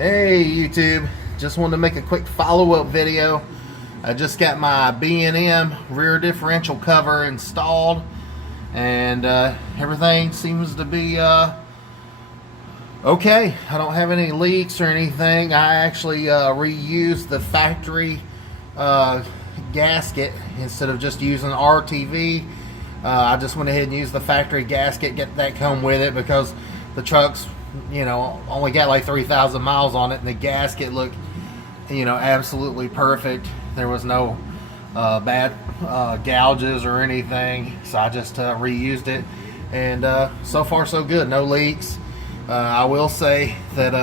Hey YouTube, just wanted to make a quick follow-up video. I just got my B&M rear differential cover installed, and everything seems to be okay. I don't have any leaks or anything. I actually reused the factory gasket instead of just using RTV. I just went ahead and used the factory gasket, get that come with it, because the truck's, you know, only got like 3,000 miles on it, and the gasket looked, you know, absolutely perfect. There was no bad gouges or anything, so I just reused it, and so far so good. No leaks. I will say that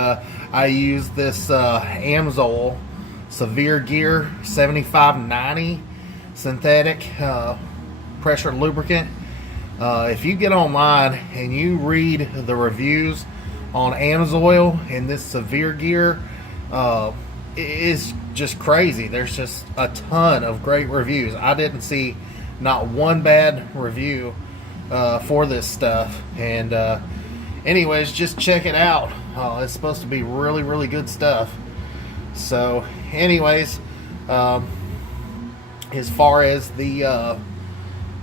I used this Amsoil Severe Gear 7590 synthetic pressure lubricant. If you get online and you read the reviews on Amsoil and this Severe Gear, it's just crazy. There's just a ton of great reviews. I didn't see not one bad review for this stuff, and anyways, just check it out. It's supposed to be really, really good stuff. So anyways, as far as the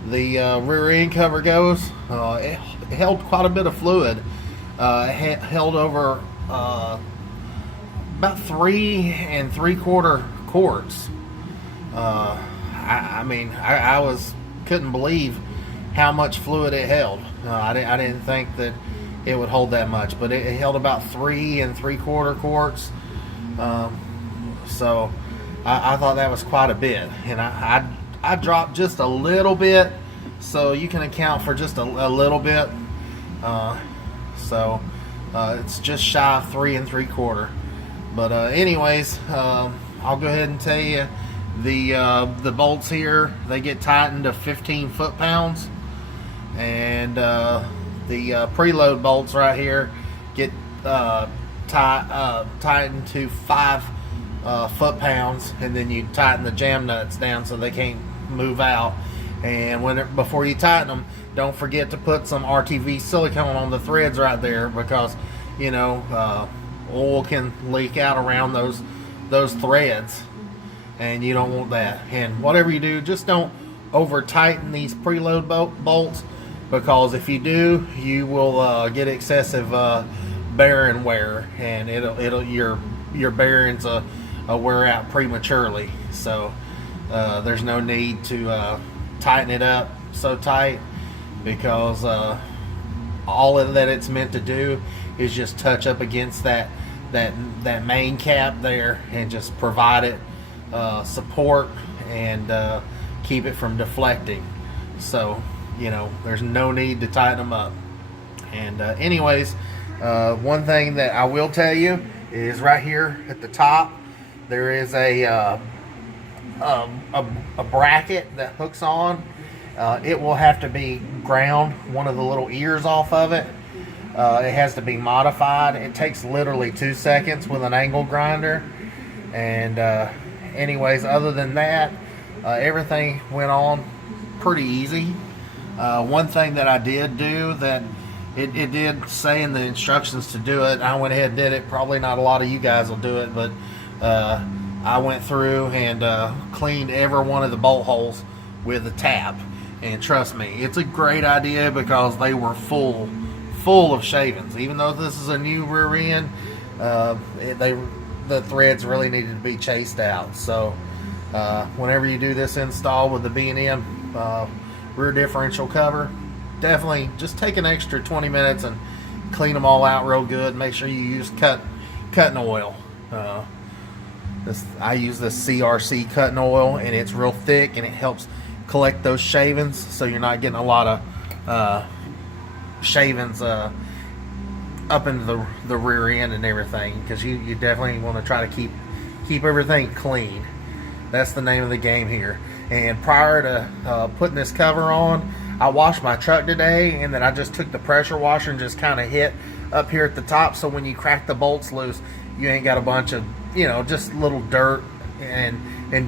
rear end cover goes, it held quite a bit of fluid. It held over about 3 3/4 quarts. I mean, I couldn't believe how much fluid it held. I didn't think that it would hold that much, but it held about 3 3/4 quarts. So I thought that was quite a bit, and I dropped just a little bit, so you can account for just a little bit. So it's just shy of 3 3/4. But anyways, I'll go ahead and tell you the bolts here, they get tightened to 15 foot-pounds, and the preload bolts right here get tightened to 5 foot-pounds, and then you tighten the jam nuts down so they can't move out. And before you tighten them, don't forget to put some RTV silicone on the threads right there, because, you know, oil can leak out around those threads, and you don't want that. And whatever you do, just don't over tighten these preload bolts, because if you do, you will get excessive bearing wear, and your bearings wear out prematurely. So there's no need to tighten it up so tight, because all that it's meant to do is just touch up against that main cap there, and just provide it support and keep it from deflecting. So, you know, there's no need to tighten them up. And anyways, one thing that I will tell you is right here at the top there is a bracket that hooks on. It will have to be ground one of the little ears off of it. It has to be modified. It takes literally 2 seconds with an angle grinder. And anyways, other than that, everything went on pretty easy. One thing that I did do that it did say in the instructions to do it, I went ahead and did it. Probably not a lot of you guys will do it, but I went through and cleaned every one of the bolt holes with a tap. And trust me, it's a great idea, because they were full of shavings. Even though this is a new rear end, the threads really needed to be chased out. So whenever you do this install with the B&M rear differential cover, definitely just take an extra 20 minutes and clean them all out real good. Make sure you use cutting oil. I use this CRC cutting oil, and it's real thick, and it helps collect those shavings, so you're not getting a lot of shavings up into the rear end and everything, because you definitely want to try to keep everything clean. That's the name of the game here. And prior to putting this cover on, I washed my truck today, and then I just took the pressure washer and just kind of hit up here at the top, so when you crack the bolts loose, you ain't got a bunch of, you know, just little dirt and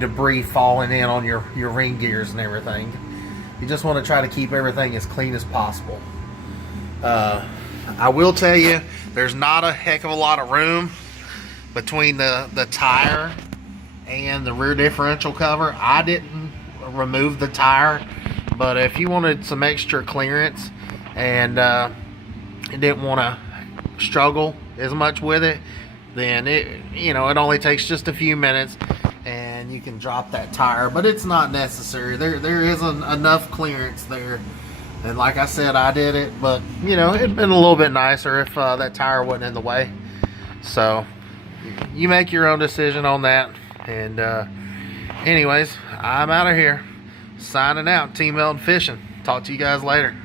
debris falling in on your ring gears and everything. You just want to try to keep everything as clean as possible. I will tell you, there's not a heck of a lot of room between the tire and the rear differential cover. I didn't remove the tire, but if you wanted some extra clearance and didn't want to struggle as much with it, then it only takes just a few minutes and you can drop that tire, but it's not necessary. There isn't enough clearance there, and like I said, I did it, but it'd been a little bit nicer if that tire wasn't in the way. So you make your own decision on that. And anyways, I'm out of here, signing out. Team Melton Fishing. Talk to you guys later.